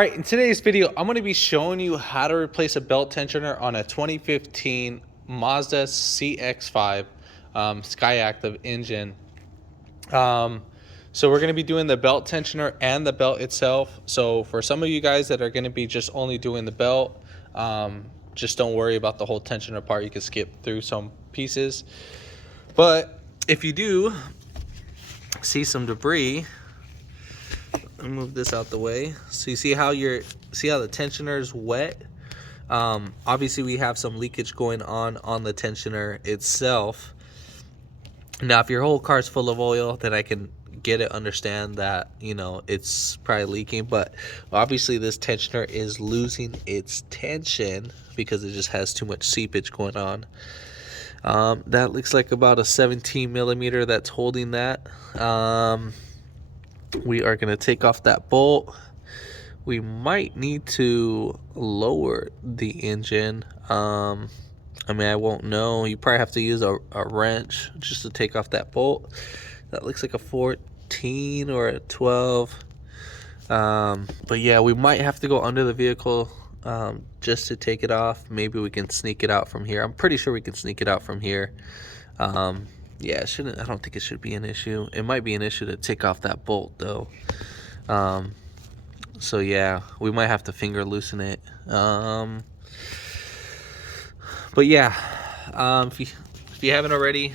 All right, in today's video, I'm going to be showing you how to replace a belt tensioner on a 2015 Mazda cx5 skyactive engine. So we're going to be doing the belt tensioner and the belt itself. So for some of you guys that are going to be just only doing the belt, just don't worry about the whole tensioner part. You can skip through some pieces. But if you do see some debris, let me move this out the way. So you see how the tensioner is wet. Obviously we have some leakage going on the tensioner itself. Now if your whole car is full of oil, then I can understand that, you know, it's probably leaking, but obviously this tensioner is losing its tension because it just has too much seepage going on. That looks like about a 17 millimeter that's holding that. We are going to take off that bolt. We might need to lower the engine. I mean, I won't know. You probably have to use a wrench just to take off that bolt. That looks like a 14 or a 12. But yeah, we might have to go under the vehicle just to take it off. Maybe we can sneak it out from here. I'm pretty sure we can sneak it out from here. Yeah, I don't think it should be an issue. It might be an issue to take off that bolt though. So yeah, we might have to finger loosen it. But yeah, if you haven't already,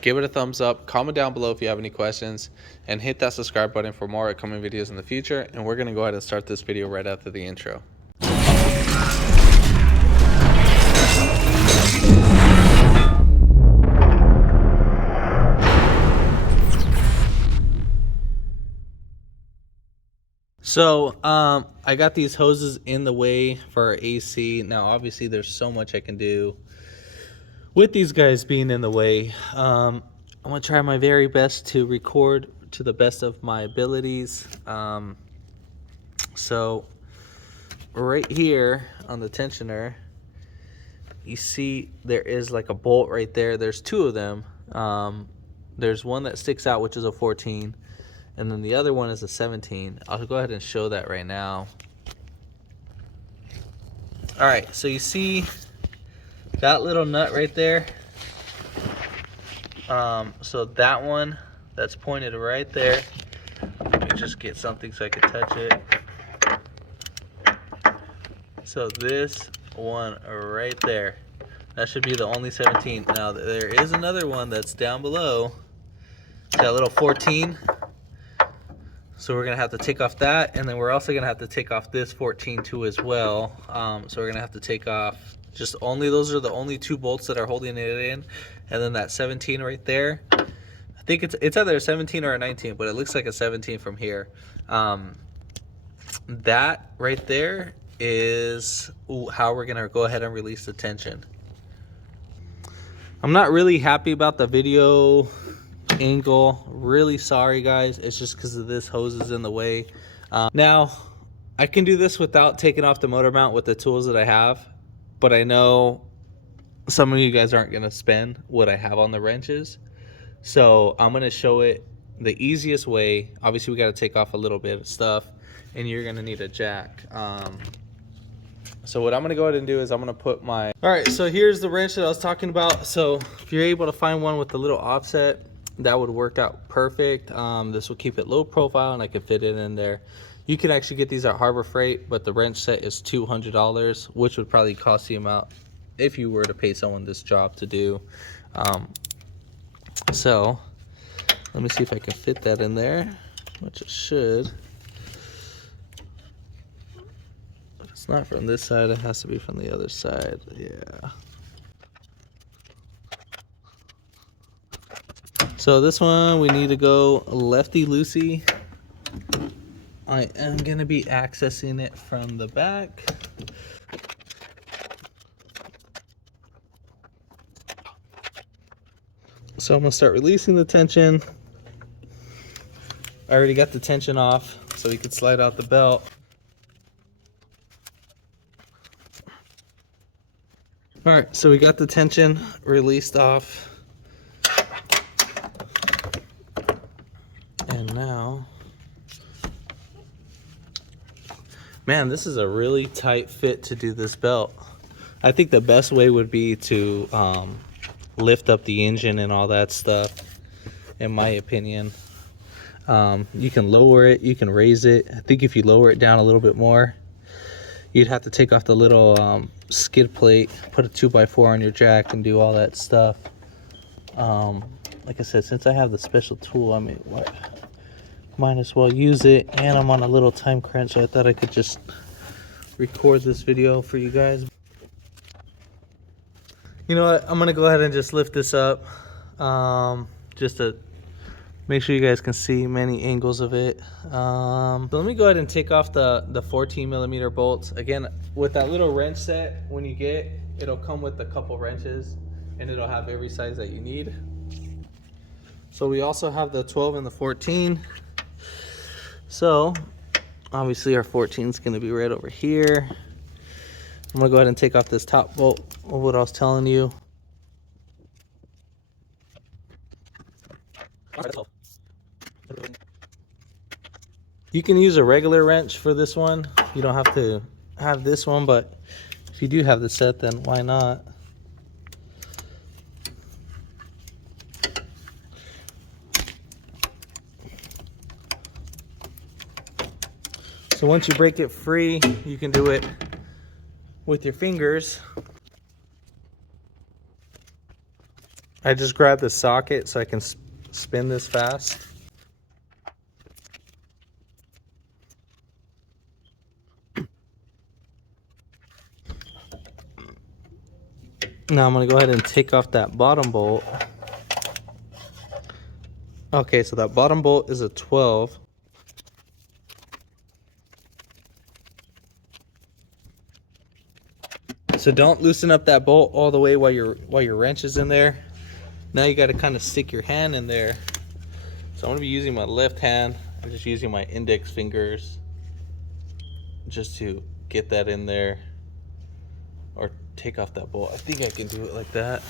give it a thumbs up, comment down below if you have any questions, and hit that subscribe button for more upcoming videos in the future. And we're gonna go ahead and start this video right after the intro. So I got these hoses in the way for our AC. Now obviously there's so much I can do with these guys being in the way. I'm gonna try my very best to record to the best of my abilities. So right here on the tensioner, you see there is like a bolt right there. There's two of them. There's one that sticks out, which is a 14. And then the other one is a 17. I'll go ahead and show that right now. All right, so you see that little nut right there? So that one that's pointed right there. Let me just get something so I can touch it. So this one right there, that should be the only 17. Now there is another one that's down below, that little 14. So we're gonna have to take off that, and then we're also gonna have to take off this 14 too as well. So we're gonna have to take off those are the only two bolts that are holding it in, and then that 17 right there. I think it's either a 17 or a 19, but it looks like a 17 from here. That right there is how we're gonna go ahead and release the tension. I'm not really happy about the video angle, really sorry guys. It's just because of this hose is in the way. Now I can do this without taking off the motor mount with the tools that I have, but I know some of you guys aren't going to spend what I have on the wrenches, so I'm going to show it the easiest way. Obviously we got to take off a little bit of stuff, and you're going to need a jack. So what I'm going to go ahead and do is I'm going to put my... All right, so here's the wrench that I was talking about. So if you're able to find one with a little offset, that would work out perfect. This will keep it low profile, and I can fit it in there. You can actually get these at Harbor Freight, but the wrench set is $200, which would probably cost the amount if you were to pay someone this job to do. So let me see if I can fit that in there, which it should. If it's not from this side, it has to be from the other side. Yeah. So this one, we need to go lefty-loosey. I am going to be accessing it from the back. So I'm going to start releasing the tension. I already got the tension off, so we can slide out the belt. All right, so we got the tension released off. And now Man, this is a really tight fit to do this belt. I think the best way would be to lift up the engine and all that stuff, in my opinion. You can lower it, you can raise it. I think if you lower it down a little bit more, you'd have to take off the little skid plate, put a 2x4 on your jack, and do all that stuff. Like I said, since I have the special tool, I mean, what? Might as well use it, and I'm on a little time crunch, so I thought I could just record this video for you guys. You know what, I'm gonna go ahead and just lift this up, just to make sure you guys can see many angles of it. So let me go ahead and take off the 14 millimeter bolts. Again, with that little wrench set, when you get, it'll come with a couple wrenches, and it'll have every size that you need. So we also have the 12 and the 14. So obviously our 14 is going to be right over here. I'm going to go ahead and take off this top bolt of what I was telling you. You can use a regular wrench for this one. You don't have to have this one, but if you do have the set, then why not? So once you break it free, you can do it with your fingers. I just grab the socket so I can spin this fast. Now I'm going to go ahead and take off that bottom bolt. Okay, so that bottom bolt is a 12. So don't loosen up that bolt all the way while your wrench is in there. Now you got to kind of stick your hand in there. So I'm going to be using my left hand. I'm just using my index fingers just to get that in there, or take off that bolt. I think I can do it like that.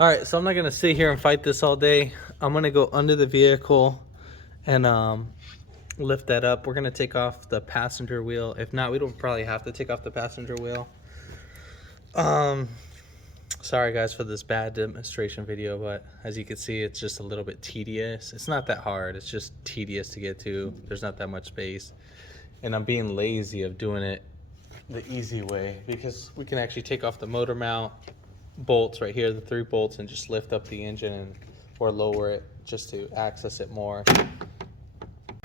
All right, so I'm not gonna sit here and fight this all day. I'm gonna go under the vehicle and lift that up. We're gonna take off the passenger wheel. If not, we don't probably have to take off the passenger wheel. Sorry guys for this bad demonstration video, but as you can see, it's just a little bit tedious. It's not that hard, it's just tedious to get to. There's not that much space, and I'm being lazy of doing it the easy way, because we can actually take off the motor mount bolts right here, the 3 bolts, and just lift up the engine or lower it just to access it more.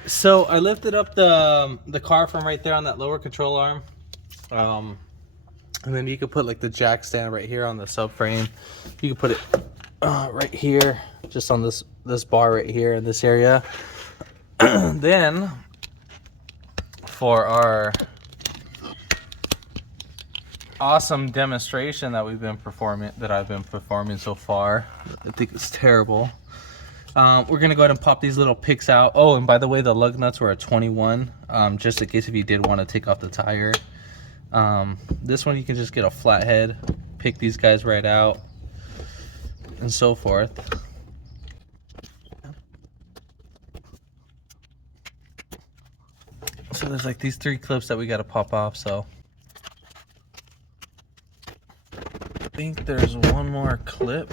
So I lifted up the car from right there on that lower control arm, and then you could put like the jack stand right here on the subframe. You could put it right here, just on this bar right here in this area. Then for our awesome demonstration that I've been performing so far, I think it's terrible. We're gonna go ahead and pop these little picks out. Oh, and by the way, the lug nuts were a 21, just in case if you did want to take off the tire. This one you can just get a flathead, pick these guys right out, and so forth. So there's like these 3 clips that we got to pop off. So I think there's one more clip.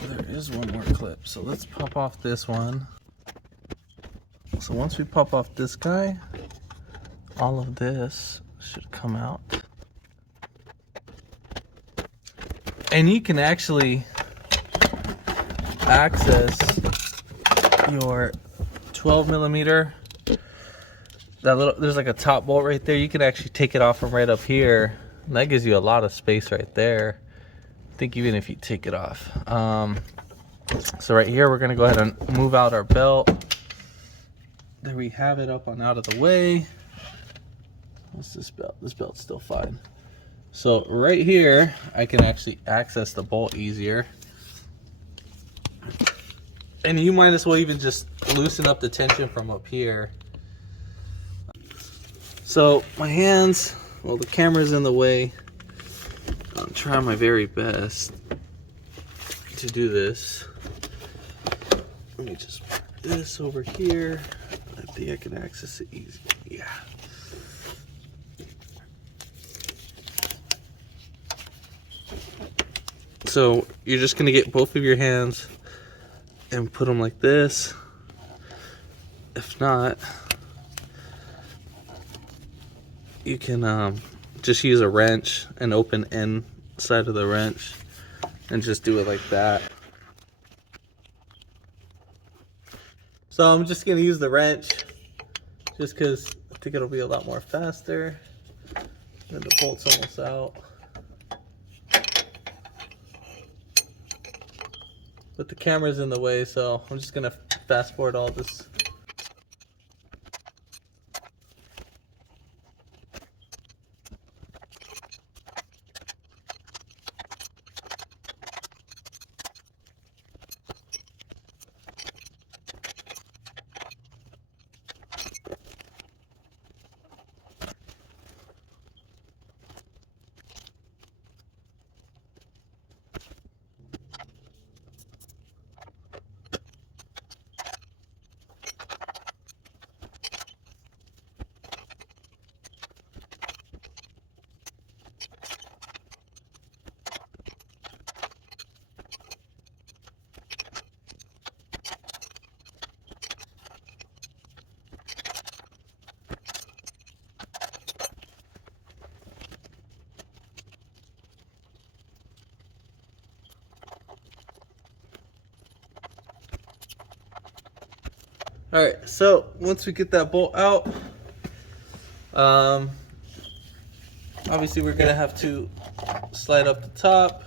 There is one more clip. So let's pop off this one. So once we pop off this guy, all of this should come out. And you can actually access your 12 millimeter. There's like a top bolt right there. You can actually take it off from right up here. And that gives you a lot of space right there. I think even if you take it off. So right here, we're gonna go ahead and move out our belt. There we have it, up and out of the way. What's this belt? This belt's still fine. So right here, I can actually access the bolt easier. And you might as well even just loosen up the tension from up here. So my hands, well, the camera's in the way. try my very best to do this. Let me just put this over here. I think I can access it easy. Yeah. So you're just gonna get both of your hands and put them like this. If not, you can just use a wrench and open end side of the wrench and just do it like that. So I'm just gonna use the wrench just because I think it'll be a lot more faster. And the bolt's almost out. But the camera's in the way, so I'm just gonna fast forward all this. All right, so once we get that bolt out, obviously we're gonna have to slide up the top,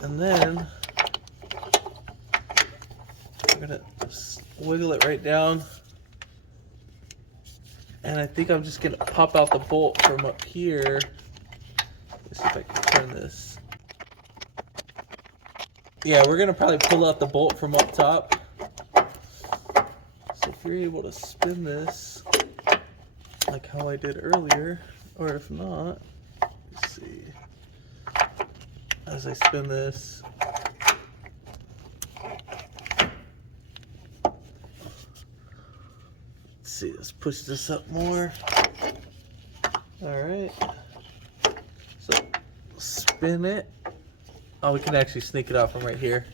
and then we're gonna wiggle it right down. And I think I'm just gonna pop out the bolt from up here. Let's see if I can turn this. Yeah, we're gonna probably pull out the bolt from up top. So if you're able to spin this like how I did earlier, or if not, let's see. As I spin this, let's see, let's push this up more. All right, so spin it. Oh, we can actually sneak it out from right here.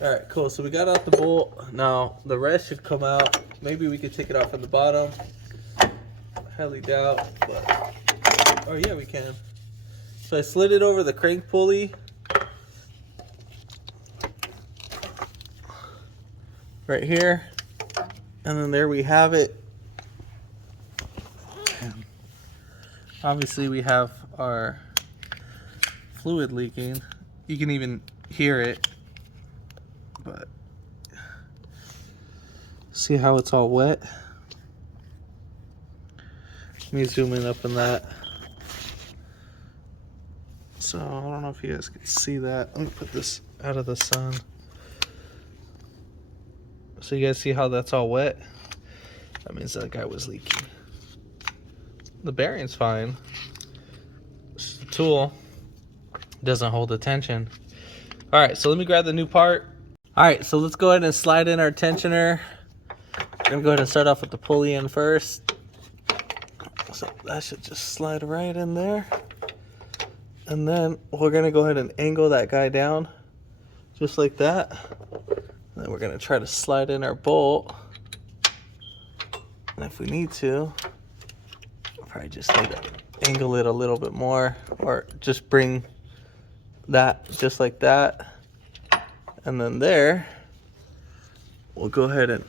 All right, cool. So we got out the bolt. Now the rest should come out. Maybe we could take it off from the bottom. Highly doubt, but oh yeah, we can. So I slid it over the crank pulley. Right here. And then there we have it. And obviously we have our fluid leaking. You can even hear it. But see how it's all wet? Let me zoom in up in that. So I don't know if you guys can see that. Let me put this out of the sun. So you guys see how that's all wet? That means that guy was leaking. The bearing's fine. The tool doesn't hold the tension. All right, so let me grab the new part. All right, so let's go ahead and slide in our tensioner. I'm gonna go ahead and start off with the pulley in first. So that should just slide right in there. And then we're gonna go ahead and angle that guy down, just like that. And then we're gonna try to slide in our bolt. And if we need to, we'll probably just need to angle it a little bit more, or just bring that just like that. And then there, we'll go ahead and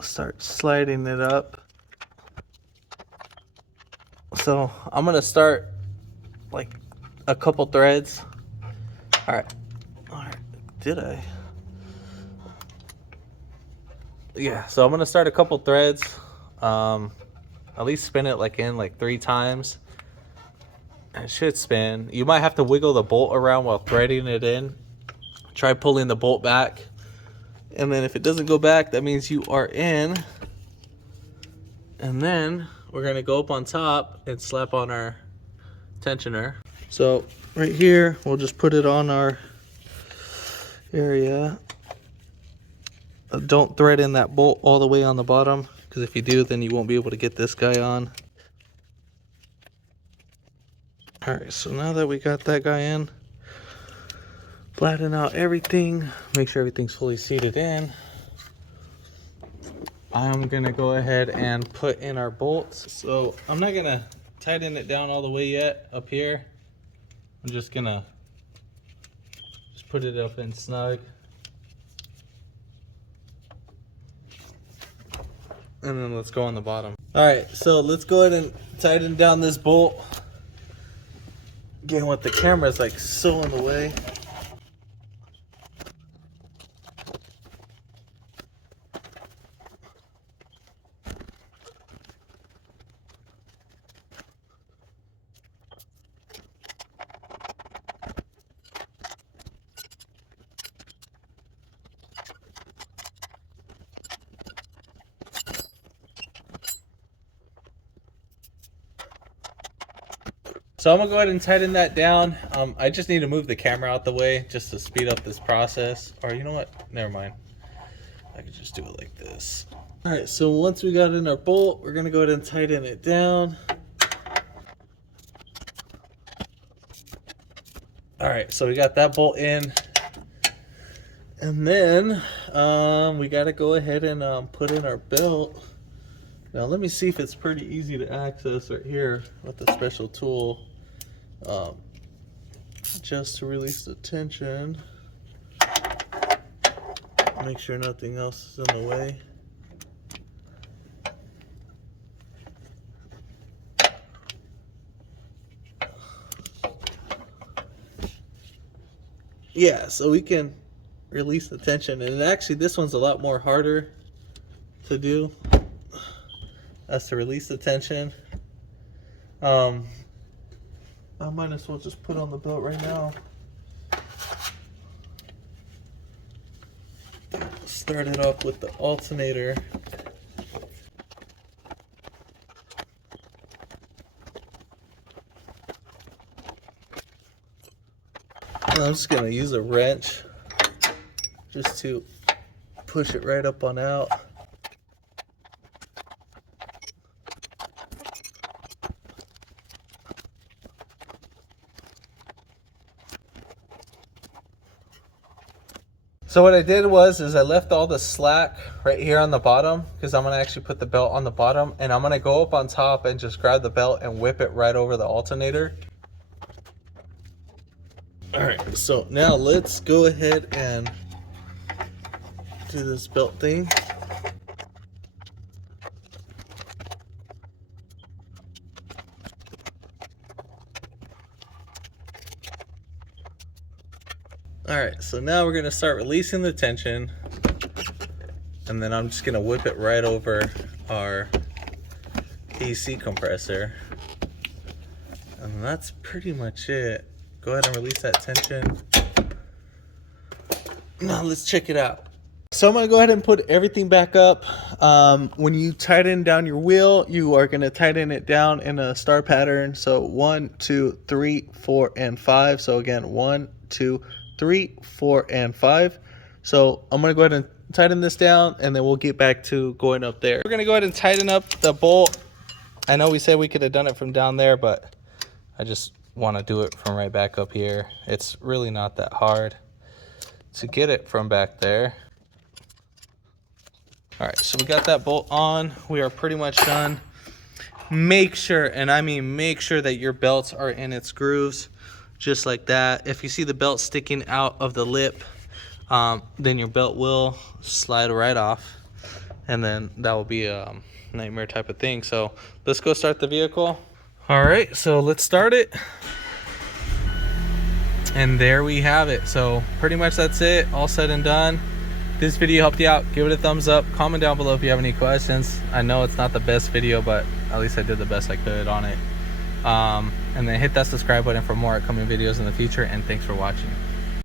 start sliding it up. So I'm gonna start like a couple threads. All right, did I? Yeah, so I'm gonna start a couple threads. At least spin it like 3 times. It should spin. You might have to wiggle the bolt around while threading it in. Try pulling the bolt back. And then if it doesn't go back, that means you are in. And then we're gonna go up on top and slap on our tensioner. So right here, we'll just put it on our area. Don't thread in that bolt all the way on the bottom, because if you do, then you won't be able to get this guy on. All right, so now that we got that guy in, flatten out everything, make sure everything's fully seated in. I'm gonna go ahead and put in our bolts. So I'm not gonna tighten it down all the way yet up here. I'm just gonna put it up in snug. And then let's go on the bottom. All right, so let's go ahead and tighten down this bolt. Again, with the camera is like so in the way. So I'm gonna go ahead and tighten that down. I just need to move the camera out the way just to speed up this process. Or you know what? Never mind. I can just do it like this. All right, so once we got in our bolt, we're gonna go ahead and tighten it down. All right, so we got that bolt in. And then we gotta go ahead and put in our belt. Now let me see if it's pretty easy to access right here with the special tool. Just to release the tension. Make sure nothing else is in the way. Yeah, so we can release the tension, and actually this one's a lot more harder to do. That's to release the tension. I might as well just put on the belt right now. Start it off with the alternator. I'm just gonna use a wrench just to push it right up on out. So what I did was I left all the slack right here on the bottom, because I'm gonna actually put the belt on the bottom, and I'm gonna go up on top and just grab the belt and whip it right over the alternator. All right, so now let's go ahead and do this belt thing. All right, so now we're gonna start releasing the tension, and then I'm just gonna whip it right over our AC compressor. And that's pretty much it. Go ahead and release that tension. Now let's check it out. So I'm gonna go ahead and put everything back up. When you tighten down your wheel, you are gonna tighten it down in a star pattern. So 1, 2, 3, 4, and 5. So again, 1, 2, 3, 4, and 5. So I'm gonna go ahead and tighten this down, and then we'll get back to going up there. We're gonna go ahead and tighten up the bolt. I know we said we could have done it from down there, but I just want to do it from right back up here. It's really not that hard to get it from back there. All right, so we got that bolt on. We are pretty much done. Make sure, and I mean make sure, that your belts are in its grooves, just like that. If you see the belt sticking out of the lip, then your belt will slide right off, and then that will be a nightmare type of thing. So let's go start the vehicle. All right, so let's start it. And there we have it. So pretty much that's it, all said and done. If this video helped you out, give it a thumbs up. Comment down below if you have any questions. I know it's not the best video, but at least I did the best I could on it. And then hit that subscribe button for more upcoming videos in the future, and thanks for watching.